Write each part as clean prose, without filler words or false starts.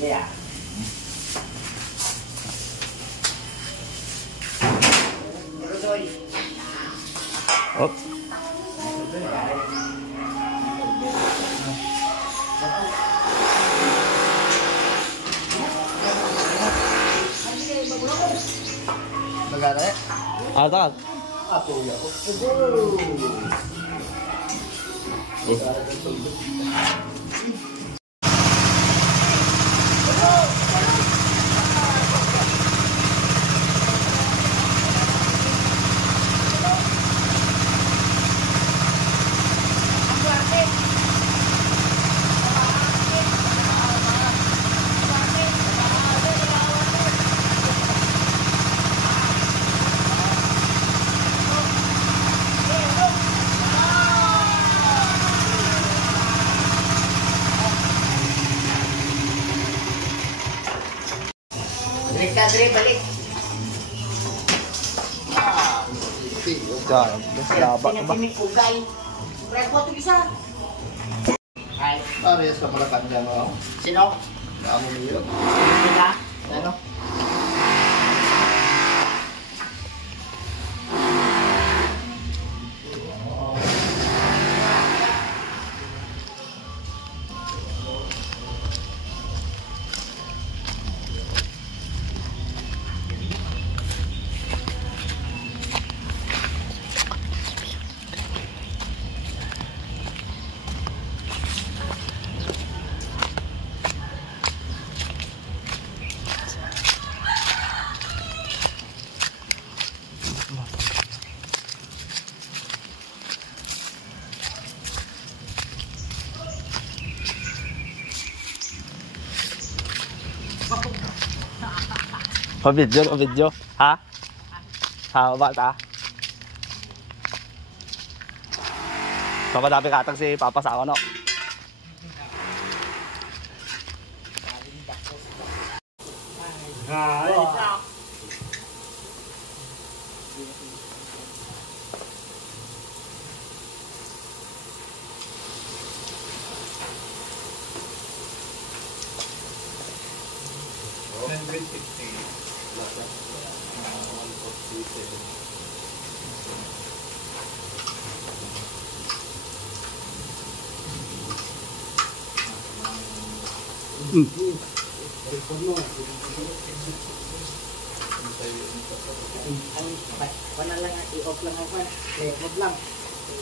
Yeah. Op. Magana ya? Ada. Apo ya. Balik. Laba ba? Parehas ka pala kanya mo. Sino? Damo mo yun. Sino? Ano? Pa-video. Ha? Ha, ba ta? Papadapi katang si Papa sa ako, no? Wala lang, i-off lang ako. Play mode lang. Play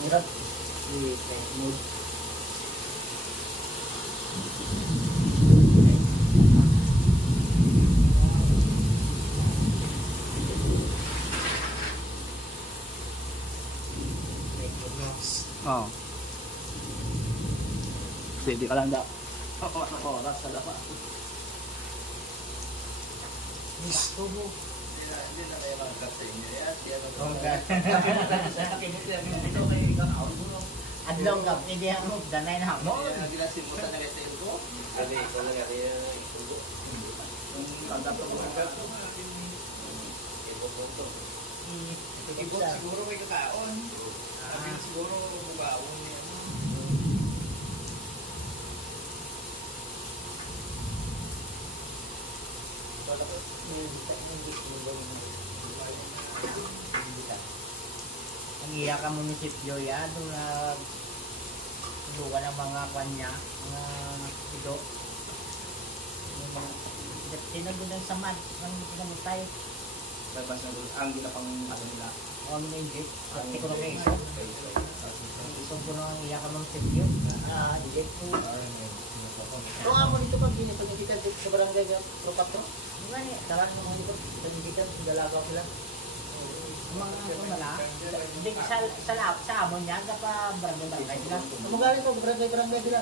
mode. Oo. Pwede ka lang daw. Oras sa lapas. Gusto mo. Hindi na kayo magkasing niya yan. Adlaw ka, pwede ang danay na mo. Gilasin mo sa nagasin ko. Sabi ko lang kaya itugo. Tanda pa mo ka. Siguro may kakaon. Siguro bubaon niya. Ang iya ka munisipyo yan, duga ng mga kanya, mga ido. Tinagunan sa mad, ang pinamutay. Labas na doon, ang ginapang ano nila. O ang minjit, pati ko na kayo isa. Isang ko na ang iya ka munisipyo. Hindi ko. Kung ako nito pag binipagkita sa barangay Ropat ko, ano tawaran mo mga dito, pagkita sa dalaga sila. Mga ako na lang, hindi sa amon niya, pa barangay sila. Magaling ko, barangay sila.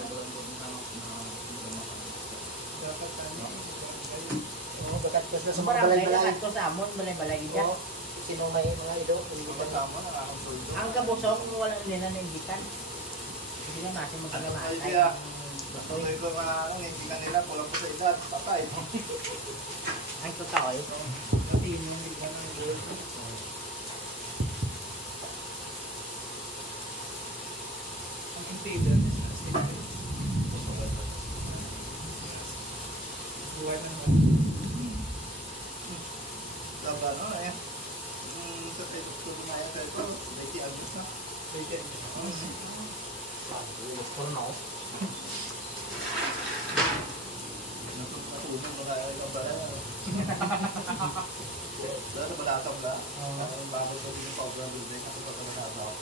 Bakat ko sa mga balay-balay. Bakat ko sa amon, balay-balay dyan. Sino may mga ido, hindi ka tama, nakakasuldo. Ang kabusong, wala nila naindikan. Hindi na natin magkakamatay. Patuloy ko na hindi ka nila, kulang ko sa edad, patay. Ang totoo ito. Pati yung hindi ka nang dito. Ang intended. Buhay na naman. Taba no, eh. Sa teto ko kumaya sa ito, may tiagos na. May tiagos na. Puro na ako. Natutunan mo kaya ikaw ba? Dahil malatang ba? Ang bago ko din yung program din kasi pa malatang.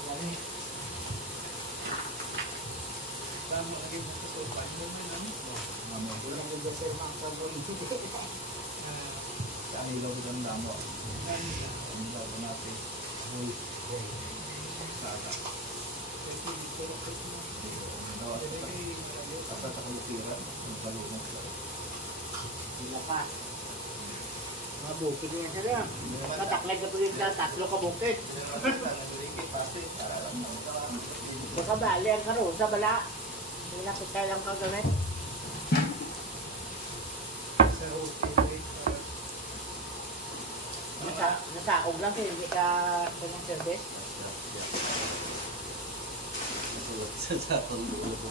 Tama lagi mo sa sopan mo naman. Mamo ko lang Yung sa mga paborito. kami ilaw ko ng damo. Ang ilaw ko natin. Uy. Saka. Dapat sa kalupiran, ang balunong sila. Sila pa. Mga bukid niya sila. Kataklag na po yung tatlo ka bukid. Baka bali ang karosa bala. Hindi na kita lang kagamit. Nasaog lang kaya hindi ka ng service. Sa pangbulo ko.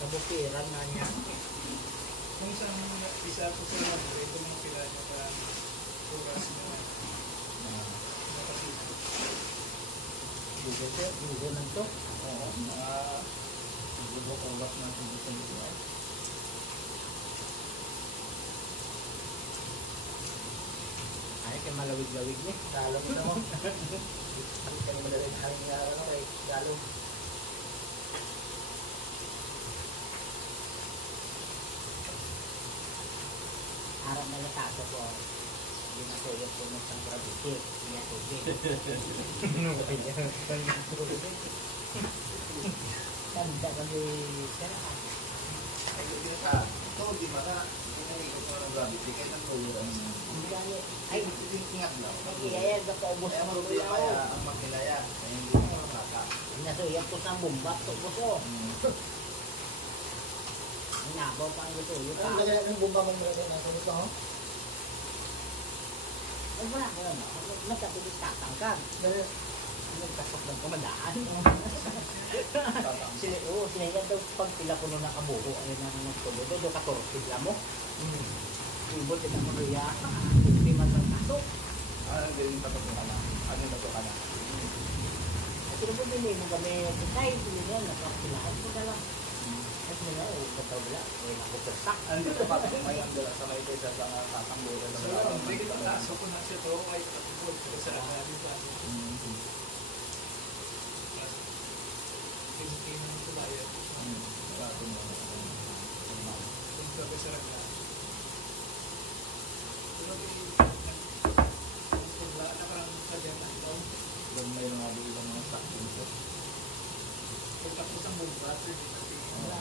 Kabukiran na niya. Kung isang isa ko sa mga ito mga sila niya para tugas na nakasita. Bugo lang to. Oo, bugo ko wak na bugo nito ay. Ay, kaya malawig-lawig niya. Lalo mo naman. Kaya malawig ay lalo. Harap na natato ko. Hindi na tuyot ko ng isang grabitik. Hindi na tubig. Tanda kami sila. Ay, hindi ka. Ito, di ba na? Pinaligot mo ng gravity, kaya nang tuyo ang... Hindi kami. Ay, tingad lang. Kaya nakaubos Kaya ng marupila tuyaw. kaya ang makilaya. Kaya hindi mo makaka. Nasuyap ko sa bomba. Tukos ko. Nabaw pa ang lutuyo pa. Ang lagay ng bomba mong nilagay na sa ho? Ay, wala ko yun. Nagkabilis tatangkag. Nagkasok ng kamadaan. Sila daw pag pila ko nung nakabuho, ayun na nagtuloy. Doon katorpila mo. Ibot din ang maluya. Hindi man lang kaso. Ano yung tapos mo ka na? Ano yung tapos ka na? At sino po din mo kami, ay, hindi nga, nakapilahan ko na lang. At nila, bataw wala. Ay, nakupersak. Ano dito pa may ang dala sa may kaysa sa tatangbulan ng So, hindi kita taso ko na siya to ay patupod ko sa akin pa. Pinipin ng tubayan. Kung sabi sa ragla. Pero pagla na parang sabihan na ito. Kung may mga bilang mga sakong ito. Kung tapos ang bomba,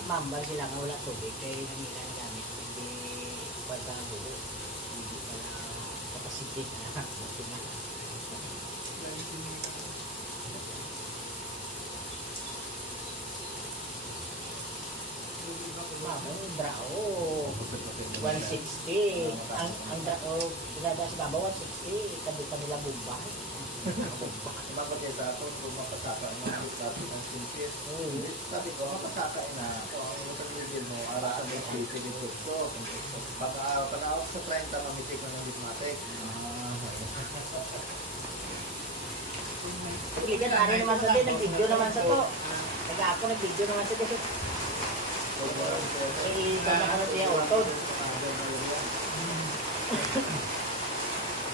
Mambal sila nga wala tubig. Kaya namilan gamit. Hindi pagka ng buho. Hindi pala kapasitig na. lagi sinigil. Mabang brao. 160. Ang brao, pinada sa baba, 160. Tabi pa nila bomba. Bomba. Bakit kaya sa ako, kung makasaka mo, sabi ng simpit. Sabi ko, makasaka na. Kung ano yung pagigil mo, araan yung basic yung gusto. Pag-awak sa 30, mamitik na ng litmatic. Iligan, ano naman sa din, nag-video naman sa to. Nag-ako, nag-video naman sa din. Eh, gana ka na siya utod.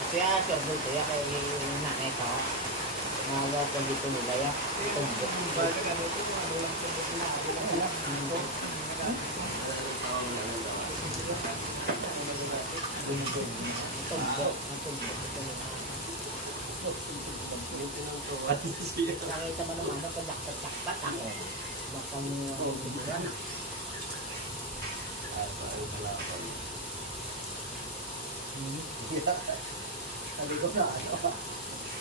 Kaya, sure, kaya kay nanay ko. Mga ko dito nila ya. Tumbok. Balik ano ito, ano lang ito sila. Tumbok. Nakita mo naman na pagdaktat-daktat ako. Bakang figuran. Sabi ko na,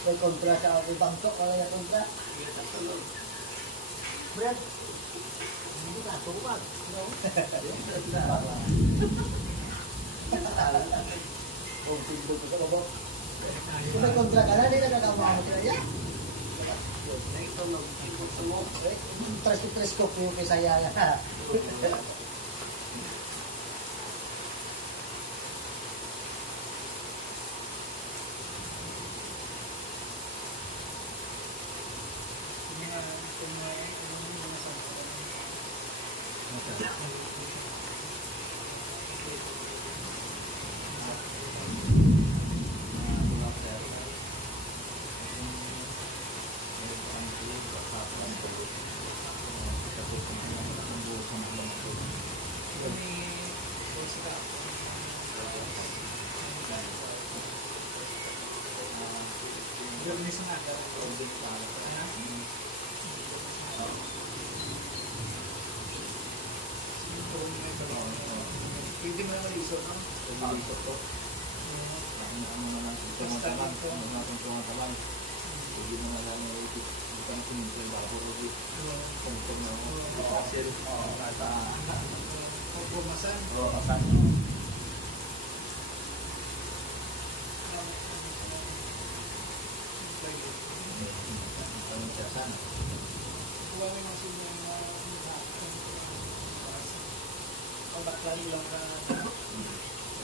may kontra sa ako bangkok, wala na kontra. Brad, hindi ka tuwag. No? Kung pindo ko sa baba. Kung may kontra ka na, hindi na nagkamahal sila yan. Tres ko po yung kisaya na. na siya. Mga sir. Meron pa kami tuloy, kapapang tuloy. Tapos kung ano ang buhos ng mga tuloy. Kami, sa ka. Dormi sa naga. Pwede mo na malisot, no? Pag-iisip ko, ano naman, Basta lang po. ano natin tumatawag. Hindi mo na lang naisip. Hindi ka na sininsin ba ako ulit. Kung na ako. Kasi, nasa, Pumasan. kasan. Anong siya sana? Kuha mo yung sinya na pagbaklari lang ka.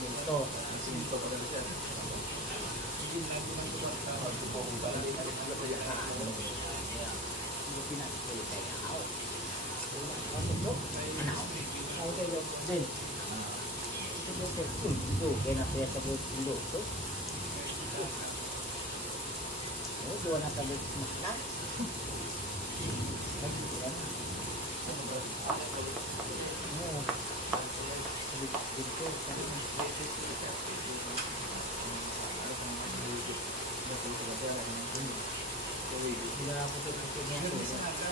Ito. Ang sinito pa rin siya. Hindi lang ko ng tuwan ka. Din. Ito po. Ito. Kaya na kaya sa bulo ito. Oh, doon na talit makan. Dormi sa naga.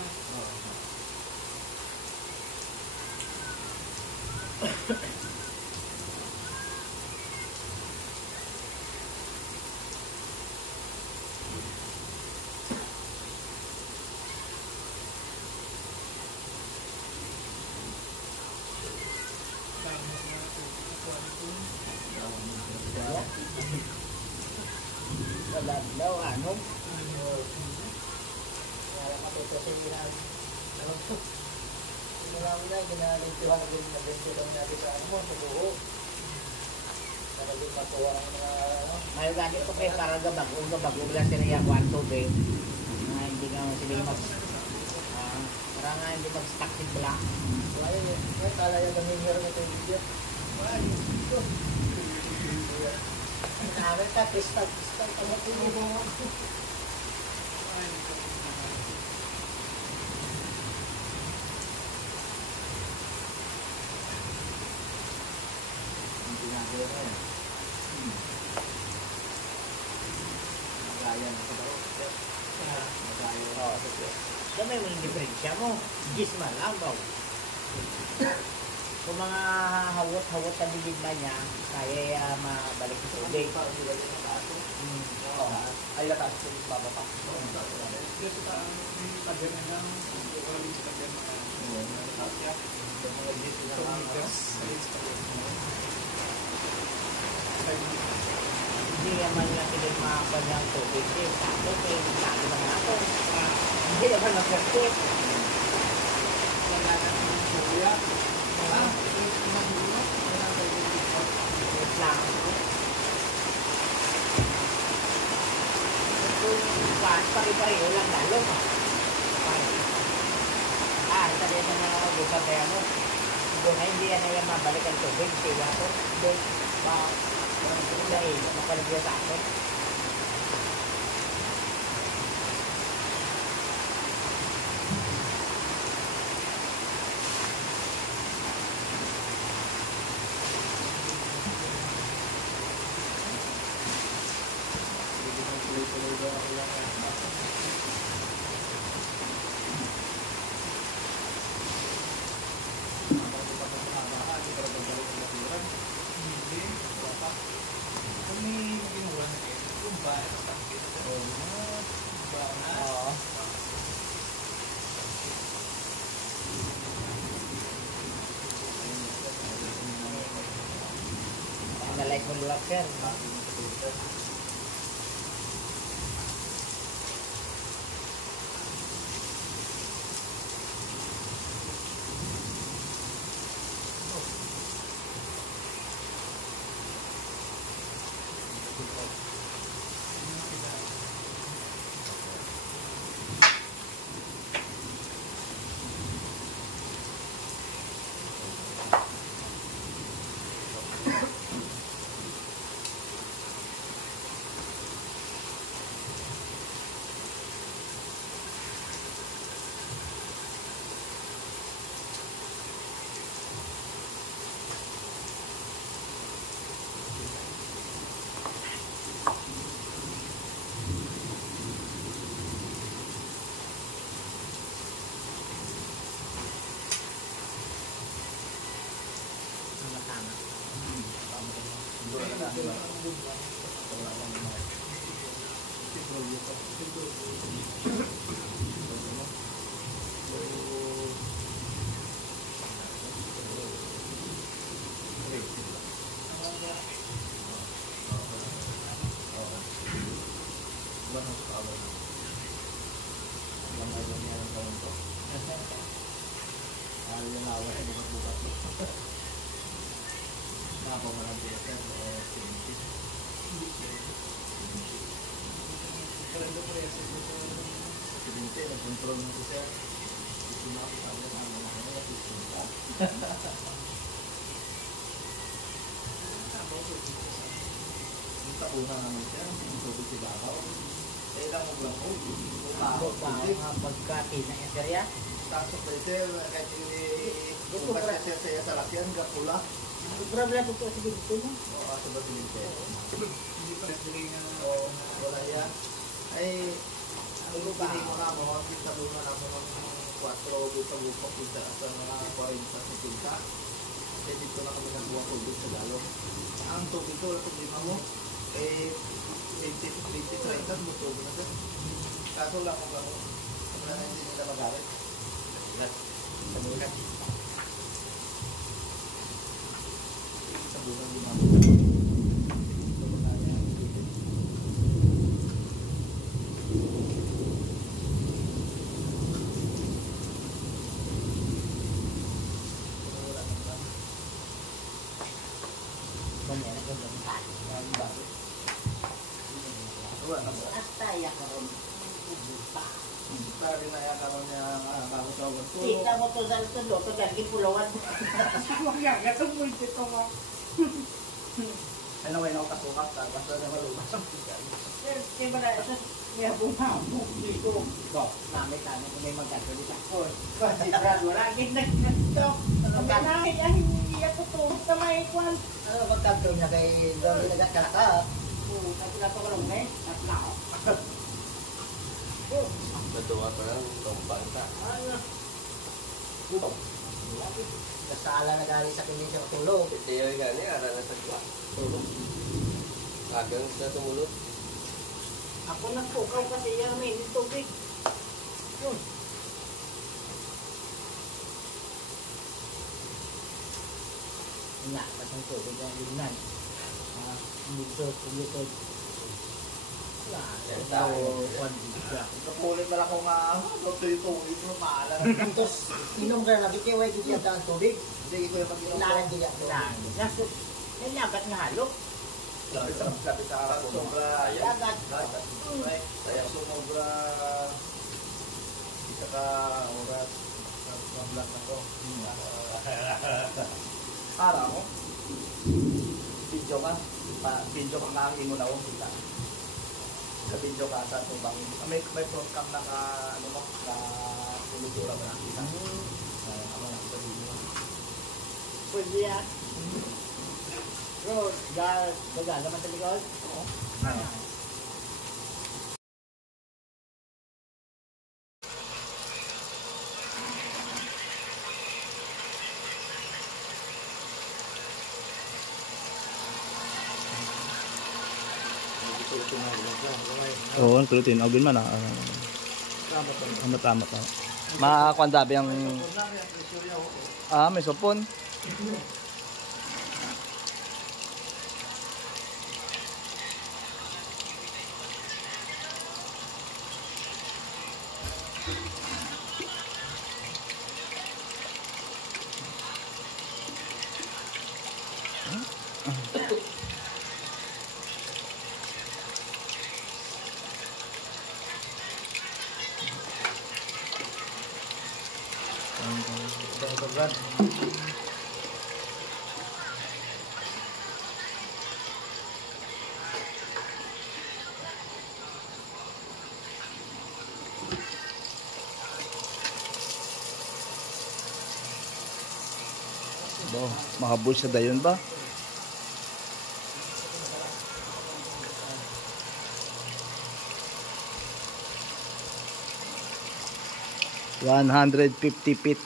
Dami na ito. Kuha nito. Wala daw, ano? Wala matuto sa ilan. Ano po? Marami na, ginalintuhan na din natin sa ano, sa buho. Para din makuha ang mga, ano. May ganit ko kayo para gabag lang sila yung kuhan tubig. Hindi nga sila para nga hindi mag-stack si black. Wala yun, kala yung naminiro na ito yung video. Wala yun. Namin ka, kristal, tama po mo. Ang ginagawa na yan. Magaya na sa baro. Magaya na sa baro. Gamay mo yung diferensya mo. Gis malabaw. Kung mga hawot-hawot na bibig na niya, kaya mabalik sa tubig. Ay, lakas ko yung bababa. Dito sa tabi na lang. Kuha rin sa tabi na lang. 2 meters. Hindi naman nga pinag makapan ng tubig. Sabi, may sabi naman ako. Hindi naman mag-practice. Wala na ng kuya. Wait lang. Kung pare-pareho lang lalo. Ito din na buka kaya mo. Doon ay hindi yan ay mabalik ang tubig. Kaya ko, doon, mapaligya sa akin. Hindi. Kung may ginawa na kayo, yung ba? Oo. Analyze mo lang, sir. Tama. Siguro na lang ba? Wala akong mga. Siguro ito. Nag-control mo ko sir. Ito na ako sabi ng mga yung tauna naman siya, yung tubig si Babaw. Kailang mo lang po, Ako pa nga pagkati na area. tasok na sir, kahit bukas na siya saya sa lakyan, gapula. Problem ko sa dito mo. O, aso ba din siya? Hindi pa nagdali nga. O, wala yan. Ay, ang lupini mo na mo, kita mo na mo ng 4 dito bukok dito sa mga 40 sa pinta. Kasi dito na kami nagbuha tubig sa galong. Ang tubig ko, wala problema mo, 20-30 mo tubig na sir. Kaso lang kung ano, wala na hindi nila magalit. Sa bulan. Sa bulan din ako. Ataya ka ron. Para rinaya ka ron niya bago sa uwan. Kita mo to sa tulo, to dali pulawan. Huwag yan, gatong mo dito mo. Ano kayo nakasukat? Basta na malubas ang pigal. Kaya ba na, may bumabog dito. Bo, namin tayo kung may magkasalita. O, konsiderado, wala gid nagkatok. Kanahin, ay, hindi ako to. Kamay kwan. Ano magkabdo na kay Dori nagkalaka? Kasi na to ka lang eh. Natlao. Natuwa pa lang itong bangka. Ano? Kasala na gali sa kinig ng tulog. Ito yung gani, ara na sa kwa. Tulog. Agang sa tumulog. Ako nagpukaw kasi yung may tubig. Yun. Nga, kasang tubig ang lignan. Dito, dito. Wala. Yan tayo. Kapulit pala ko nga, tuloy-tuloy mo maalan. Tapos, inom ka na, bitiway dito yung ang tubig. Hindi ko yung mag-inom ko. Kailangan din yan. Naso, may lagat nga halo. Sabi sa araw, sobra. Lagat. Kaya sumobra. Isa ka oras. Mag-vlog na to. Araw mo? Video ka? Video ka nga ang imo na kita. Sa video ka sa tubang. May front cam na ka, ano mo, na kultura ba nakita? Ako na sa video. Pwede yan. Bro, gagana man sa likod? Oo. Oo, ang tulutin. Agin man Amat-amat na. Makakandabi ang... may supon. Bo, mahabol sa dayon ba? $150 feet.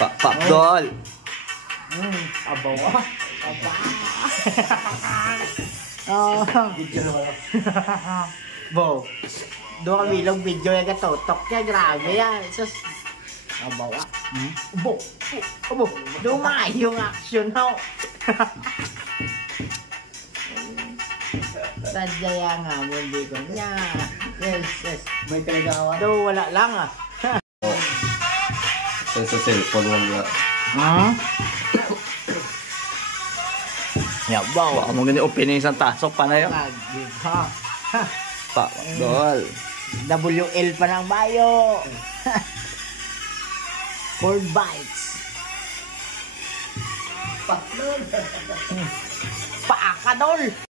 Pakdol. Abaw ah. Aba. Oh. Video na wala. Bo. Doon kami lang video yung katotok niya. Grabe yan. Sus. Abaw ah. Bo. Bo. Dumay yung action ho. Sadya nga mo. Hindi ko niya. Yes. May talaga Do wala lang ah. Sa cellphone mo na. Yabaw. Baka mo ganyan opening isang tasok pa na yun. Ha. Pakdol. WL pa ng bayo. 4 bites. Pakdol. Pakadol.